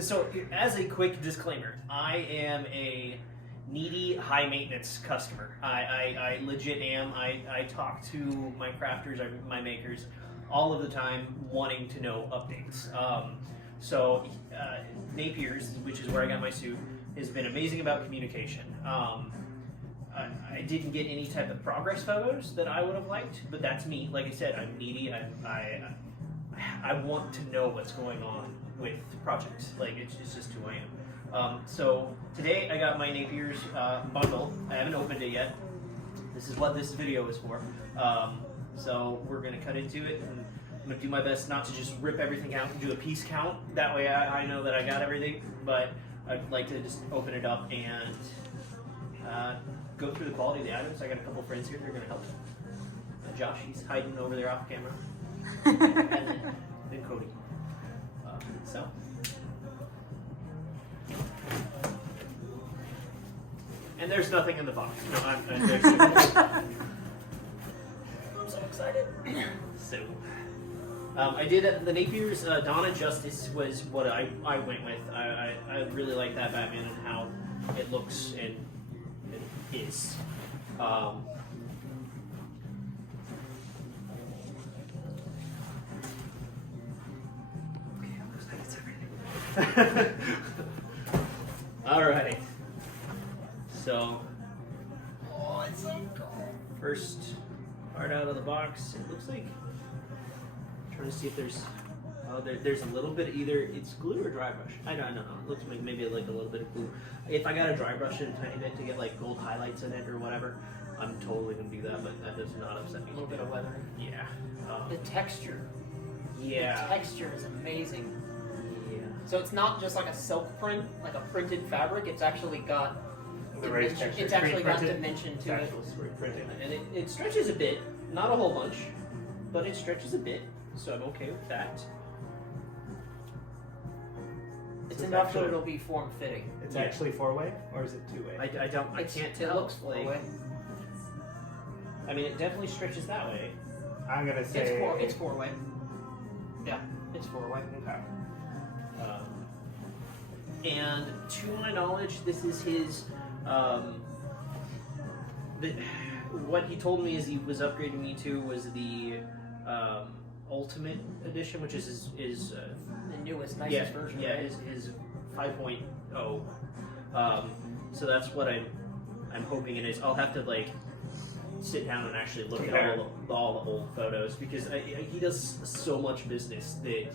So as a quick disclaimer, I am a needy, high-maintenance customer. I legit am. I talk to my crafters, my makers, all of the time, wanting to know updates. Napier's, which is where I got my suit, has been amazing about communication. I didn't get any type of progress photos that I would have liked, but that's me. Like I said, I'm needy. I want to know what's going on with projects. Like, it's just who I am. So today I got my Napier's bundle. I haven't opened it yet. This is what this video is for. So we're gonna cut into it, and I'm gonna do my best not to just rip everything out and do a piece count. That way I know that I got everything, but I'd like to just open it up and go through the quality of the items. I got a couple friends here that are gonna help. Josh, he's hiding over there off camera. And then Cody. And there's nothing in the box. No, I'm so excited. So, I did the Napier's Dawn of Justice was what I went with. I really like that Batman and how it looks and it is. Alrighty. So, oh, it's so cool. First part out of the box. It looks like. I'm trying to see if there's. Oh, there's a little bit. Either it's glue or dry brush. I don't know. It looks like maybe like a little bit of glue. If I got a dry brush in a tiny bit to get like gold highlights in it or whatever, I'm totally gonna do that. But that does not upset me. A little bit of weathering. Yeah. The texture. Yeah. The texture is amazing. Yeah. So it's not just like a silk print, like a printed fabric. It's actually got The raised texture. It's actually got Pre-printed. dimension It's to it. actual screen printed. And it stretches a bit, not a whole bunch, but it stretches a bit, so I'm okay with that. It's So enough actually- that it'll be form fitting. It's Yeah. actually 4-way, or is it 2-way? I can't It tell. looks four-way. I mean, it definitely stretches that way. I'm gonna say It's four-way. Yeah, it's four-way. Okay. And to my knowledge, this is his. What he told me is he was upgrading me to was the Ultimate Edition, which is his The newest, nicest version. Yeah, right? his 5.0. So that's what I'm hoping it is. I'll have to like sit down and actually look at all the old photos because he does so much business that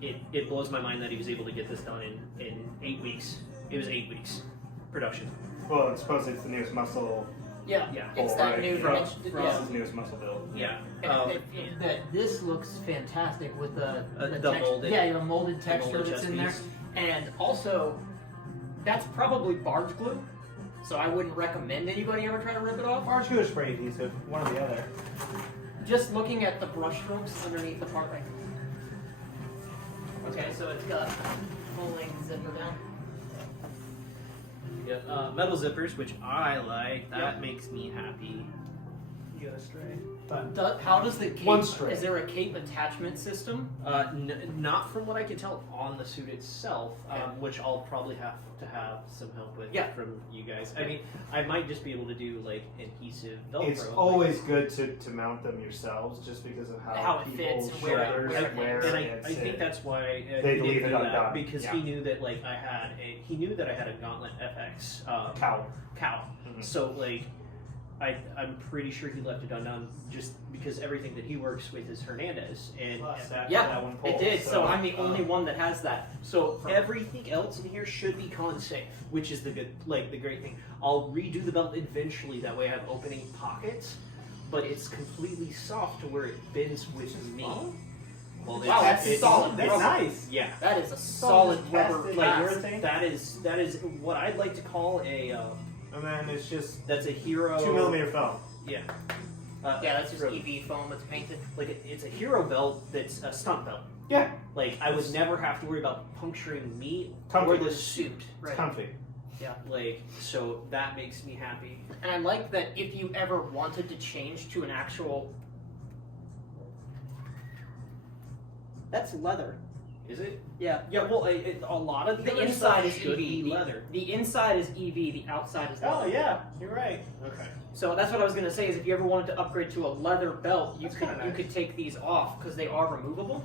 it blows my mind that he was able to get this done in 8 weeks. It was 8 weeks production. Well, I suppose it's the newest muscle. Yeah, Yeah. it's pull, that right? new Frost's dimension. Yeah. newest muscle build. Yeah. This looks fantastic with the The molded- yeah, the molded texture molded that's chest in there, piece. and also that's probably barge glue, so I wouldn't recommend anybody ever try to rip it off. Barge glue or spray adhesive, one or the other. Just looking at the brush strokes underneath the part right. Okay, so it's got pulling zipper down. Yeah, metal zippers, which I like. That Yeah. makes me happy. You got a stray. How does the cape? One straight. Is there a cape attachment system? Not from what I can tell on the suit itself, which I'll probably have to have some help with from you guys. I mean, I might just be able to do like adhesive Velcro. It's always good to mount them yourselves, just because of how it people's fits and where shoulders it wear fits. And and I think sit. that's why They he leave did it do that undone. because Yeah. he knew that like he knew that I had a Gauntlet FX cowl. cowl. So like I'm pretty sure he left it undone just because everything that he works with is Hernandez and Yeah, one it pulls, did. So I'm the only one that has that. so everything else in here should be con safe, which is the great thing. I'll redo the belt eventually, that way I have opening pockets, but it's completely soft to where it bends with me. Well, Wow, that's solid. That's rubber. nice. Yeah. That is a solid rubber Tested. Like plastic. that is what I'd like to call a And then it's just that's a hero 2mm foam. Yeah. Yeah, that's just hero- EV foam that's painted. Like it's a hero belt that's a stunt belt. Yeah, Like I would never have to worry about puncturing me Comfy. or the suit. it's comfy. Like so that makes me happy. And I like that if you ever wanted to change to an actual... That's leather. Is it? Yeah. Yeah. Well, a lot of The other inside stuff is should EV. be leather. The inside is EV. The outside is leather. Oh yeah, you're right. Okay. So that's what I was gonna say. Is if you ever wanted to upgrade to a leather belt, you That's could kinda you nice. could take these off because they are removable.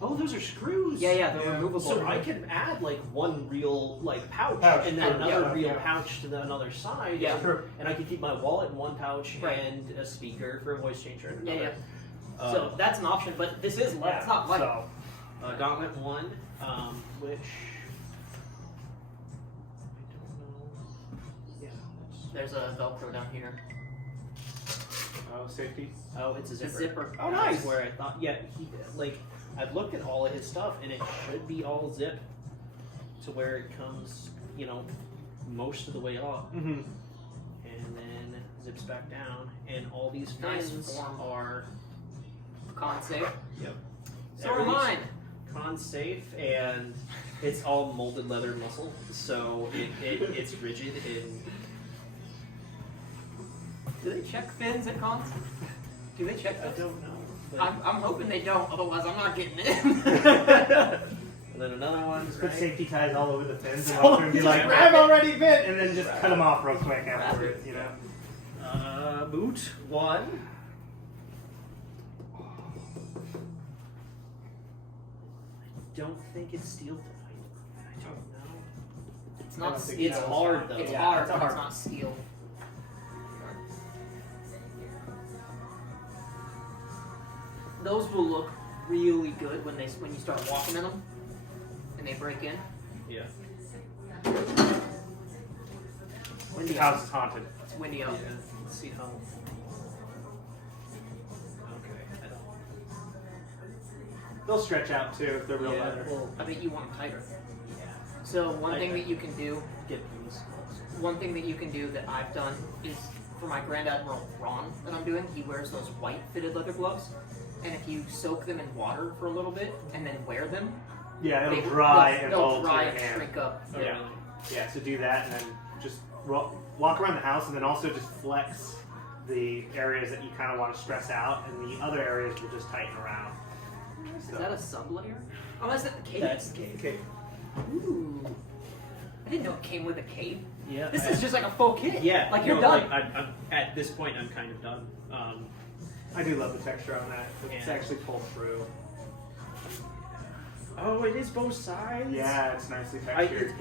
Oh, those are screws. Yeah, they're removable. So I can add like one real like pouch, Pouch, and then yeah, another real yeah. pouch to the another side. Yeah. And I can keep my wallet in one pouch Right. and a speaker for a voice changer in Yeah, another. So that's an option, but this is leather. It's not light. So, Gauntlet 1, which I don't know. Yeah. There's a Velcro down here. oh, safety. Oh, it's a zipper. zipper. Oh, nice. Where I thought, yeah, like I've looked at all of his stuff, and it should be all zip to where it comes, most of the way up, Mm-hmm. and then zips back down, and all these Nice fins form. are Con safe. Yep. So are Everything's mine. con safe, and it's all molded leather muscle, so it's rigid and. Do they check fins at cons? Do they check I those? don't know. But I'm hoping they don't. Otherwise, I'm not getting in. and then another one. Just put Right? safety ties all over the fins and So walk through and be like, wrap I've it. already bit, and then just Wrap cut them off real quick afterwards, Boot 1. I don't think it's steel tight. I don't know. It's I not don't think steel. It's hard though. It's Yeah, hard, it's but hard. it's not steel. Those will look really good when you start walking in them and they break in. Yeah. Windy The out. house is haunted. It's windy Yeah. out. Let's see how. Okay. I don't. They'll stretch out too if they're real Yeah, leather. well, I bet you want them tighter. yeah. So one thing Okay. that you can do, Get these. one thing that you can do that I've done is for my Grand Admiral Ron that I'm doing, he wears those white fitted leather gloves. And if you soak them in water for a little bit and then wear them, Yeah, it'll they- dry and they'll roll dry to and your hand. shrink up. Oh, Yeah. really? Yeah, so do that and then just walk around the house and then also just flex the areas that you kind of want to stress out, and the other areas will just tighten around. Is that a sub-layer? Oh, that's not the cape. That's the cake. Okay. Ooh. I didn't know it came with a cape. Yeah. This is just like a full kit. Yeah. Like you're no, done. Like, I'm at this point, I'm kind of done. I do love the texture on that. It's Yeah. actually pulled through. Oh, it is both sides. Yeah, it's nicely I, textured.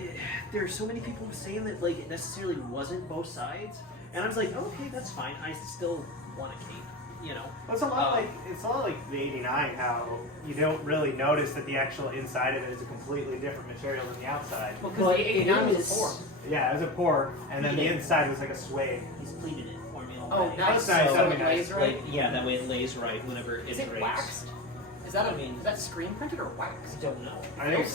there are so many people saying that like it necessarily wasn't both sides, and I was like, okay, that's fine. I still want a cape, Well, it's a lot Um, like the 89, how you don't really notice that the actual inside of it is a completely different material than the outside. Well, But because the 89 was is- a 4. Yeah, it was a pour, and then the Yeah. inside was like a suede. He's pleated it for me Oh, already. nice. That's nice, So that'd it be lays nice. right. Like, yeah, that way it lays right whenever it Is it breaks. waxed? Is that I mean- is that screen printed or I waxed? don't know. I think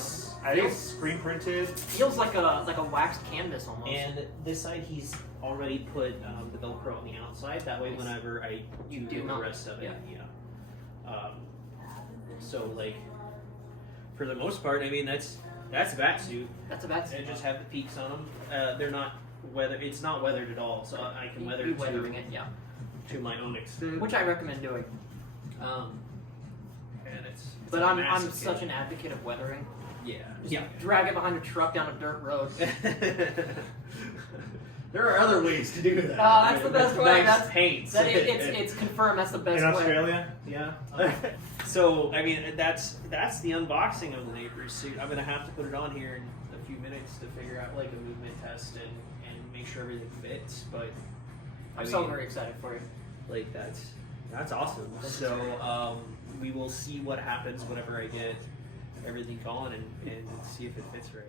it's screen printed. Feels like a waxed canvas almost. And this side, he's already put the Velcro on the outside. That way, whenever I You do do the not- rest of it, yeah. So like, for the most part, I mean that's a Batsuit. That's a bad They just have the peaks on them. They're not weathered. It's not weathered at all, so I can weather Be to, weathering it, yeah. to my own extent. Which I recommend doing. And it's But a I'm massive such kit. an advocate of weathering. Yeah. Just Yeah. drag it behind a truck down a dirt road. There are other ways to do that. That's the best way. Nice That's- paints. It's confirmed that's the best In way. Australia? Yeah. So I mean that's the unboxing of the Napier suit. I'm gonna have to put it on here in a few minutes to figure out like a movement test and make sure everything fits. But I'm so very excited for you. like that's awesome. So we will see what happens whenever I get everything on and see if it fits right.